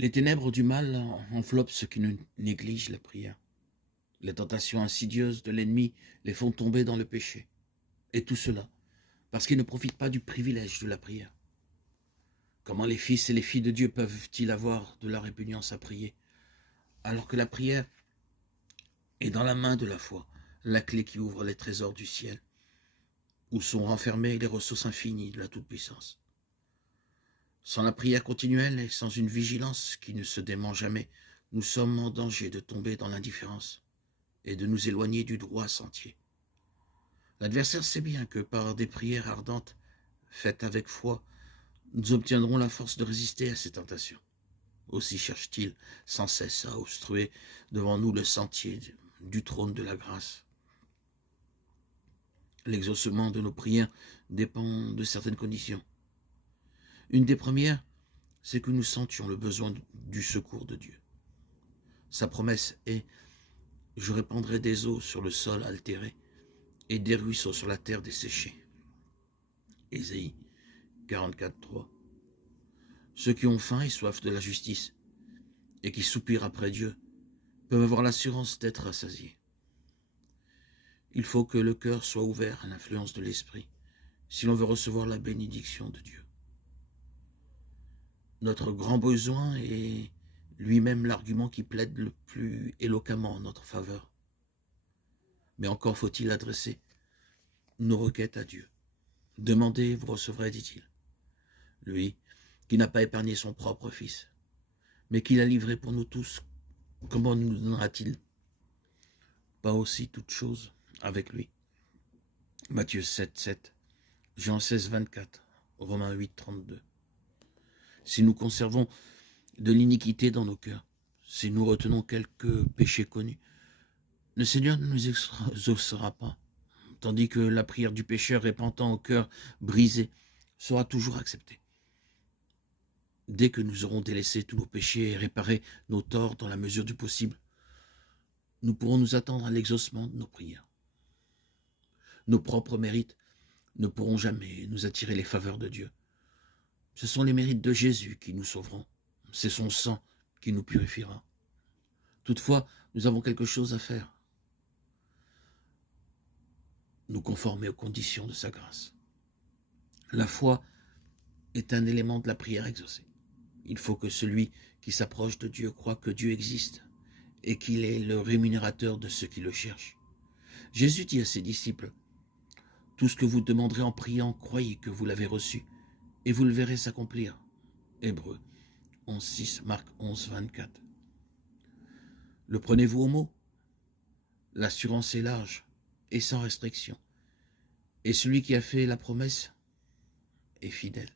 Les ténèbres du mal enveloppent ceux qui négligent la prière. Les tentations insidieuses de l'ennemi les font tomber dans le péché. Et tout cela, parce qu'ils ne profitent pas du privilège de la prière. Comment les fils et les filles de Dieu peuvent-ils avoir de la répugnance à prier, alors que la prière est dans la main de la foi, la clé qui ouvre les trésors du ciel, où sont renfermées les ressources infinies de la toute-puissance. Sans la prière continuelle et sans une vigilance qui ne se dément jamais, nous sommes en danger de tomber dans l'indifférence et de nous éloigner du droit sentier. L'adversaire sait bien que par des prières ardentes, faites avec foi, nous obtiendrons la force de résister à ces tentations. Aussi cherche-t-il sans cesse à obstruer devant nous le sentier du trône de la grâce. L'exaucement de nos prières dépend de certaines conditions. Une des premières, c'est que nous sentions le besoin du secours de Dieu. Sa promesse est « Je répandrai des eaux sur le sol altéré et des ruisseaux sur la terre desséchée ». Ésaïe 44:3. Ceux qui ont faim et soif de la justice et qui soupirent après Dieu peuvent avoir l'assurance d'être rassasiés. Il faut que le cœur soit ouvert à l'influence de l'Esprit si l'on veut recevoir la bénédiction de Dieu. Notre grand besoin est lui-même l'argument qui plaide le plus éloquemment en notre faveur. Mais encore faut-il adresser nos requêtes à Dieu. Demandez, vous recevrez, dit-il. Lui, qui n'a pas épargné son propre Fils, mais qui l'a livré pour nous tous, comment nous donnera-t-il pas aussi toutes choses avec lui? Matthieu 7:7, Jean 16:24, Romains 8:32. Si nous conservons de l'iniquité dans nos cœurs, si nous retenons quelques péchés connus, le Seigneur ne nous exaucera pas, tandis que la prière du pécheur repentant au cœur brisé sera toujours acceptée. Dès que nous aurons délaissé tous nos péchés et réparé nos torts dans la mesure du possible, nous pourrons nous attendre à l'exaucement de nos prières. Nos propres mérites ne pourront jamais nous attirer les faveurs de Dieu. Ce sont les mérites de Jésus qui nous sauveront. C'est son sang qui nous purifiera. Toutefois, nous avons quelque chose à faire. Nous conformer aux conditions de sa grâce. La foi est un élément de la prière exaucée. Il faut que celui qui s'approche de Dieu croie que Dieu existe et qu'il est le rémunérateur de ceux qui le cherchent. Jésus dit à ses disciples, « Tout ce que vous demanderez en priant, croyez que vous l'avez reçu, et vous le verrez s'accomplir. » Hébreux 11:6, Marc 11:24. Le prenez-vous au mot? L'assurance est large et sans restriction. Et celui qui a fait la promesse est fidèle.